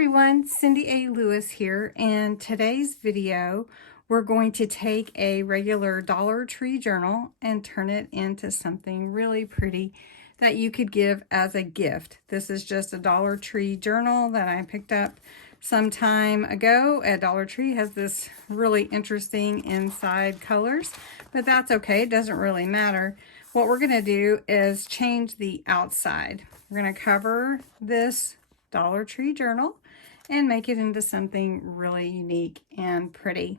everyone, Cindy A. Lewis here, and today's video we're going to take a regular Dollar Tree journal and turn it into something really pretty that you could give as a gift. This is just a Dollar Tree journal that I picked up some time ago at Dollar Tree. It has this really interesting inside colors, but that's okay, it doesn't really matter. What we're going to do is change the outside. We're going to cover this Dollar Tree journal and make it into something really unique and pretty.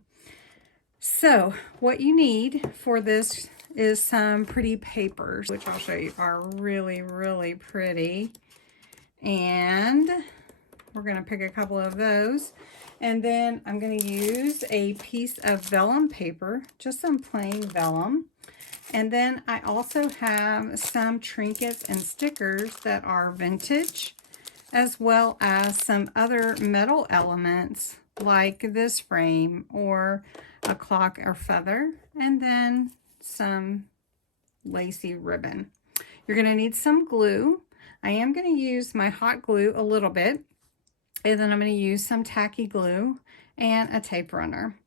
So what you need for this is some pretty papers, which I'll show you are really, really pretty. And we're going to pick a couple of those. And then I'm going to use a piece of vellum paper, just some plain vellum. And then I also have some trinkets and stickers that are vintage, as well as some other metal elements like this frame or a clock or feather, and then some lacy ribbon. You're going to need some glue. I am going to use my hot glue a little bit, and then I'm going to use some tacky glue and a tape runner.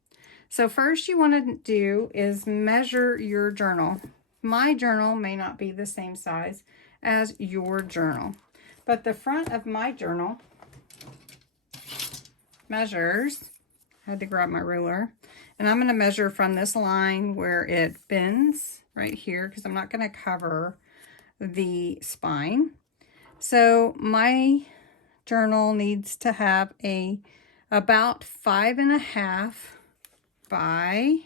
So first you want to do is measure your journal. My journal may not be the same size as your journal, but the front of my journal measures, I had to grab my ruler, and I'm going to measure from this line where it bends right here, because I'm not going to cover the spine. So my journal needs to have about 5.5 by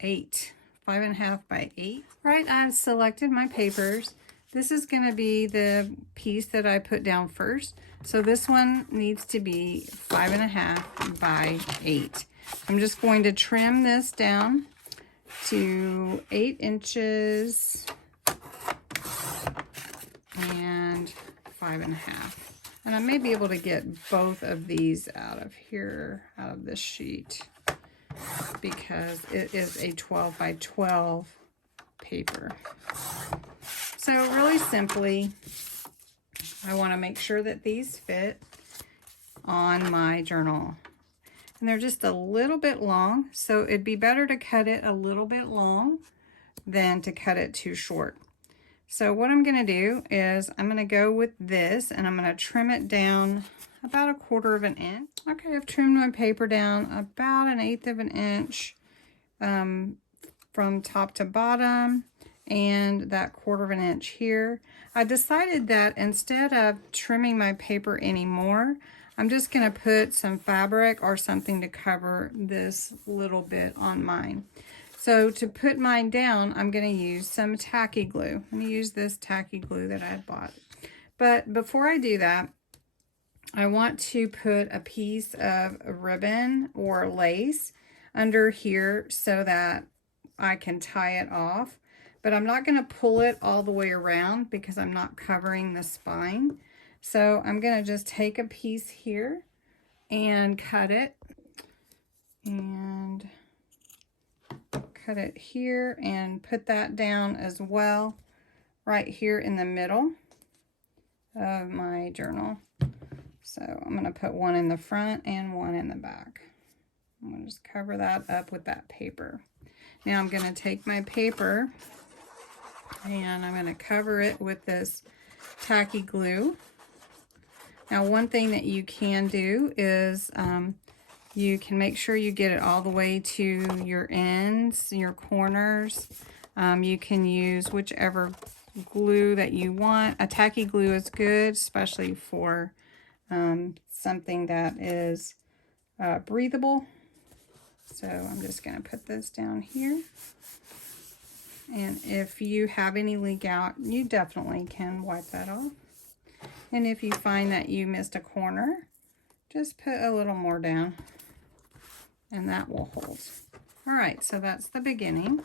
8. 5.5 by 8. Right, I've selected my papers. This is going to be the piece that I put down first. So this one needs to be 5.5 by 8. I'm just going to trim this down to 8 inches and 5.5. And I may be able to get both of these out of here, out of this sheet, because it is a 12 by 12 paper. So really simply, I want to make sure that these fit on my journal. And they're just a little bit long, so it'd be better to cut it a little bit long than to cut it too short. So what I'm going to do is I'm going to go with this, and I'm going to trim it down about 1/4 inch. Okay, I've trimmed my paper down about 1/8 inch from top to bottom, and that 1/4 inch here. I decided that instead of trimming my paper anymore, I'm just going to put some fabric or something to cover this little bit on mine. So to put mine down, I'm going to use some tacky glue. I'm going to use this tacky glue that I had bought. But before I do that, I want to put a piece of ribbon or lace under here so that I can tie it off. But I'm not going to pull it all the way around because I'm not covering the spine. So I'm going to just take a piece here and cut it. And cut it here and put that down as well, right here in the middle of my journal. So I'm going to put one in the front and one in the back. I'm going to just cover that up with that paper. Now I'm going to take my paper and I'm going to cover it with this tacky glue. Now one thing that you can do is you can make sure you get it all the way to your ends, your corners. You can use whichever glue that you want. A tacky glue is good, especially for something that is breathable. So I'm just going to put this down here. And if you have any leak out, you definitely can wipe that off. And if you find that you missed a corner, just put a little more down, and that will hold. All right, so that's the beginning.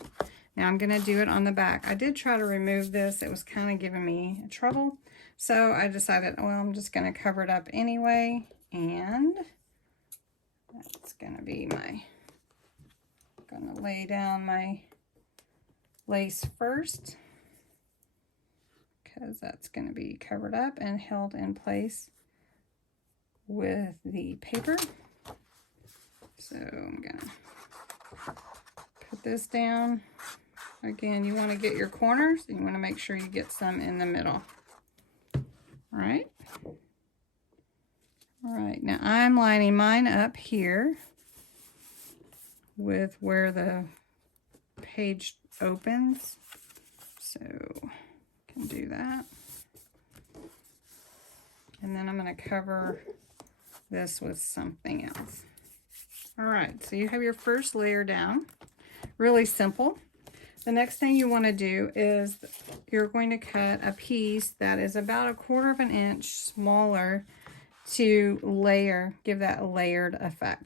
Now I'm going to do it on the back. I did try to remove this. It was kind of giving me trouble. So I decided, well, I'm just going to cover it up anyway. And that's going to be I'm going to lay down my lace first, because that's going to be covered up and held in place with the paper. So I'm gonna put this down. Again, you want to get your corners, and you want to make sure you get some in the middle. All right. All right, now I'm lining mine up here with where the page opens. So I can do that. And then I'm going to cover this with something else. All right, so you have your first layer down. Really simple. The next thing you want to do is you're going to cut a piece that is about 1/4 of an inch smaller to give that layered effect.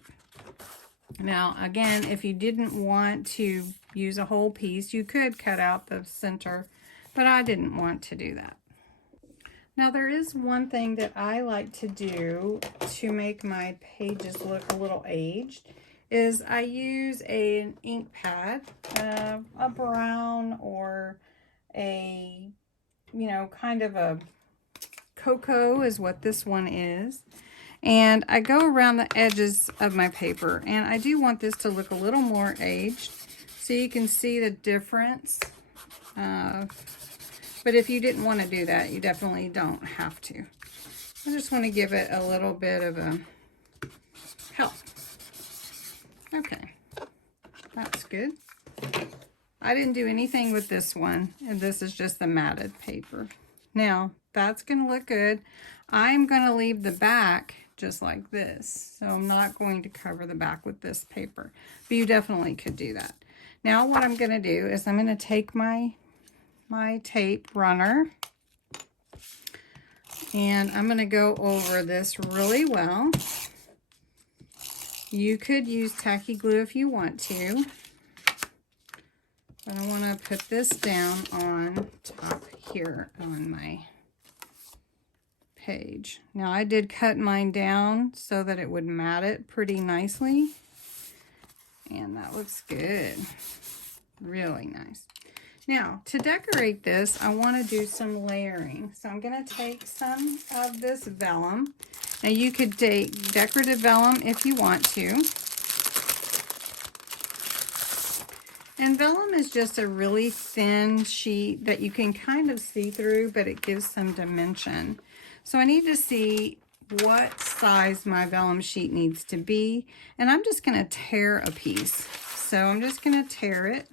Now, again, if you didn't want to use a whole piece, you could cut out the center, but I didn't want to do that. Now, there is one thing that I like to do to make my pages look a little aged, is I use an ink pad, a brown or a, kind of a cocoa is what this one is. And I go around the edges of my paper, and I do want this to look a little more aged, so you can see the difference. But if you didn't want to do that, you definitely don't have to. I just want to give it a little bit of a help. Okay, that's good. I didn't do anything with this one, and this is just the matted paper. Now, that's going to look good. I'm going to leave the back just like this. So I'm not going to cover the back with this paper, but you definitely could do that. Now what I'm going to do is I'm going to take my tape runner, and I'm going to go over this really well. You could use tacky glue if you want to, but I want to put this down on top here on my page. Now I did cut mine down so that it would mat it pretty nicely, and that looks good. Really nice. Now to decorate this, I want to do some layering. So I'm going to take some of this vellum. Now you could take decorative vellum if you want to. And vellum is just a really thin sheet that you can kind of see through, but it gives some dimension. So I need to see what size my vellum sheet needs to be, and I'm just going to tear a piece. So I'm just going to tear it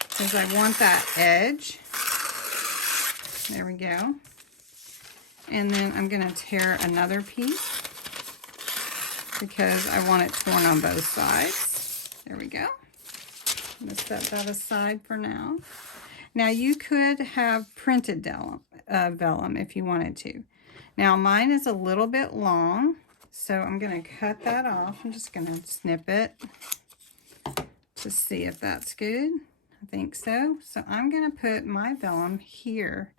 because I want that edge. There we go. And then I'm going to tear another piece because I want it torn on both sides. There we go. I'm going to set that aside for now. Now you could have printed vellum if you wanted to. Now mine is a little bit long, so I'm going to cut that off. I'm just going to snip it to see if that's good. I think so. So I'm going to put my vellum here.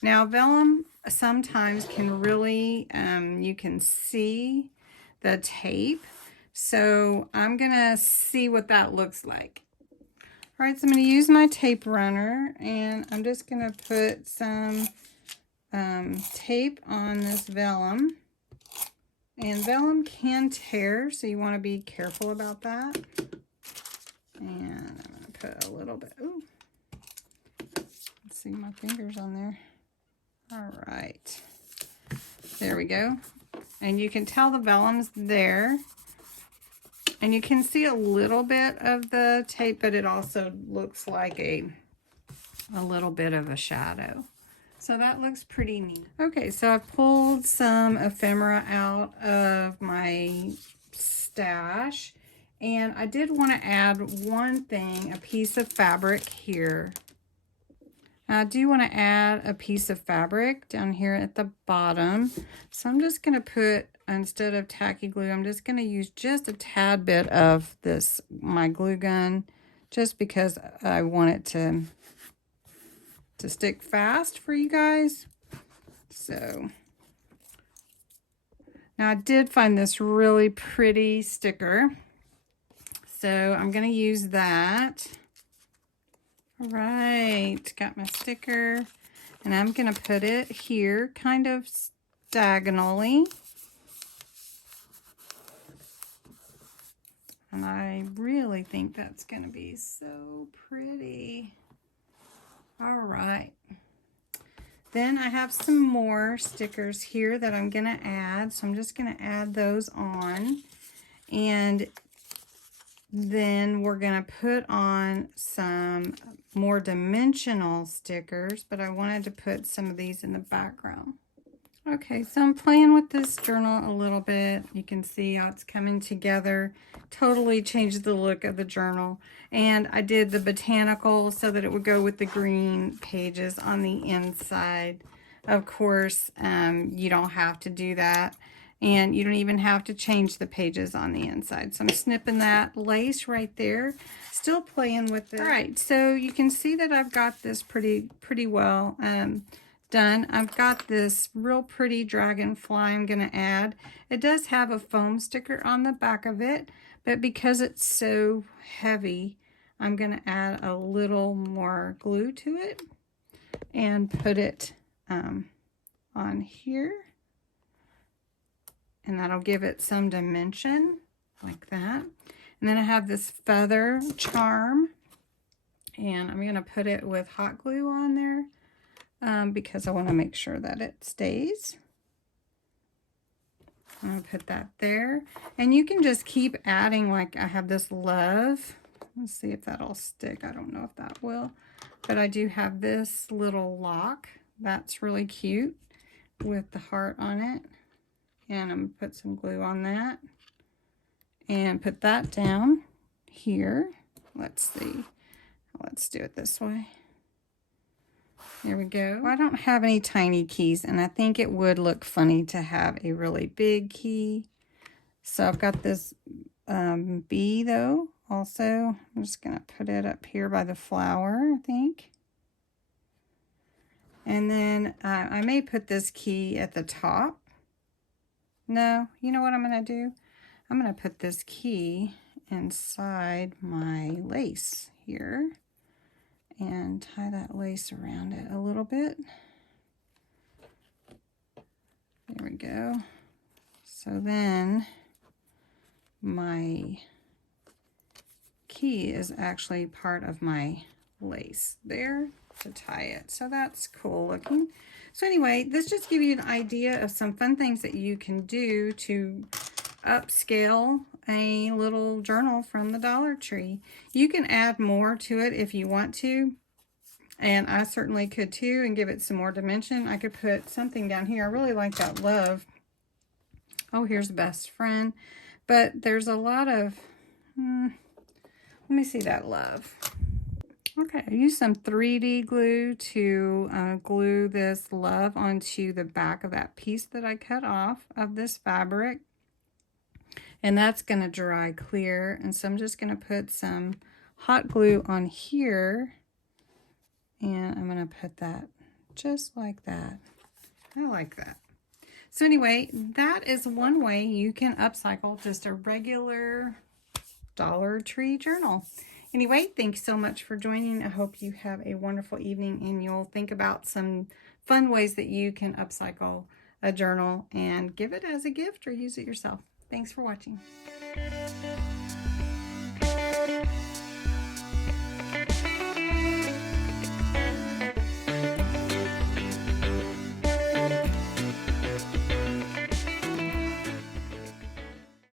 Now vellum sometimes can really, you can see the tape. So I'm going to see what that looks like. All right, so I'm going to use my tape runner, and I'm just going to put some tape on this vellum. And vellum can tear, so you want to be careful about that. And I'm going to put a little bit, ooh, let's see my fingers on there. All right, there we go. And you can tell the vellum's there. And you can see a little bit of the tape, but it also looks like a little bit of a shadow. So that looks pretty neat. Okay, so I pulled some ephemera out of my stash, and I did want to add one thing, a piece of fabric here. I do want to add a piece of fabric down here at the bottom. So I'm just going to put, instead of tacky glue, I'm just going to use just a tad bit of this, my glue gun, just because I want it to stick fast for you guys. So now I did find this really pretty sticker, so I'm going to use that. All right, got my sticker, and I'm going to put it here kind of diagonally. And I really think that's going to be so pretty. All right. Then I have some more stickers here that I'm going to add. So I'm just going to add those on. And then we're going to put on some more dimensional stickers, but I wanted to put some of these in the background. Okay, so I'm playing with this journal a little bit. You can see how it's coming together. Totally changed the look of the journal. And I did the botanical so that it would go with the green pages on the inside. Of course, you don't have to do that. And you don't even have to change the pages on the inside. So I'm snipping that lace right there. Still playing with it. All right, so you can see that I've got this pretty well done. I've got this real pretty dragonfly I'm going to add. It does have a foam sticker on the back of it, but because it's so heavy, I'm going to add a little more glue to it and put it on here. And that'll give it some dimension, like that. And then I have this feather charm, and I'm going to put it with hot glue on there because I want to make sure that it stays. I'm going to put that there. And you can just keep adding, like I have this love. Let's see if that'll stick. I don't know if that will. But I do have this little lock. That's really cute with the heart on it. And I'm going to put some glue on that and put that down here. Let's see. Let's do it this way. There we go. I don't have any tiny keys, and I think it would look funny to have a really big key. So I've got this bee, though, also. I'm just going to put it up here by the flower, I think. And then I may put this key at the top. No, you know what I'm going to do? I'm going to put this key inside my lace here and tie that lace around it a little bit. There we go. So then my key is actually part of my lace there to tie it. So that's cool looking. So anyway, this just gives you an idea of some fun things that you can do to upscale a little journal from the Dollar Tree. You can add more to it if you want to, and I certainly could too, and give it some more dimension. I could put something down here. I really like that love. Oh, here's best friend. But there's a lot of, let me see that love. Okay, I used some 3D glue to glue this love onto the back of that piece that I cut off of this fabric. And that's going to dry clear. And so I'm just going to put some hot glue on here. And I'm going to put that just like that. I like that. So anyway, that is one way you can upcycle just a regular Dollar Tree journal. Anyway, thanks so much for joining. I hope you have a wonderful evening and you'll think about some fun ways that you can upcycle a journal and give it as a gift or use it yourself. Thanks for watching.